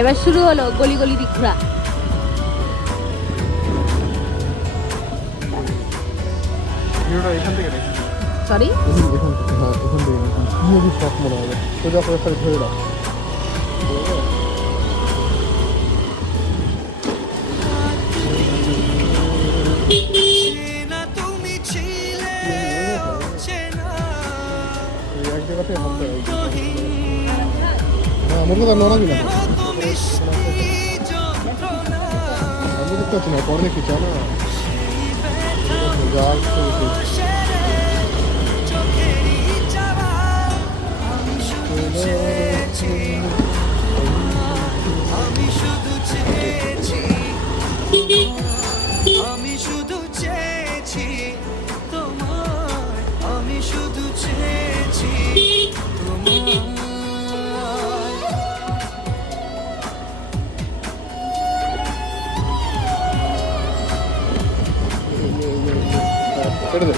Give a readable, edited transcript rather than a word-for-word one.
এবার শুরু হলো গলি গলি দিক ঘোরা। এখান থেকে দেখি সরি, এখান থেকে, হ্যাঁ এখান থেকে কি শখ মনে হবে সোজা করে খালি ধরে দাও। এক জায়গাতে হামতে হ্যাঁ আমার কথা নড়াবি না, আমি দেখতে পাচ্ছি না, পরে দেখি চা না যা আমি শুধু চেয়েছি, আমি শুধু চেয়েছি তোমায়, আমি শুধু চেয়েছি তোমায়। ছেড়ে দে।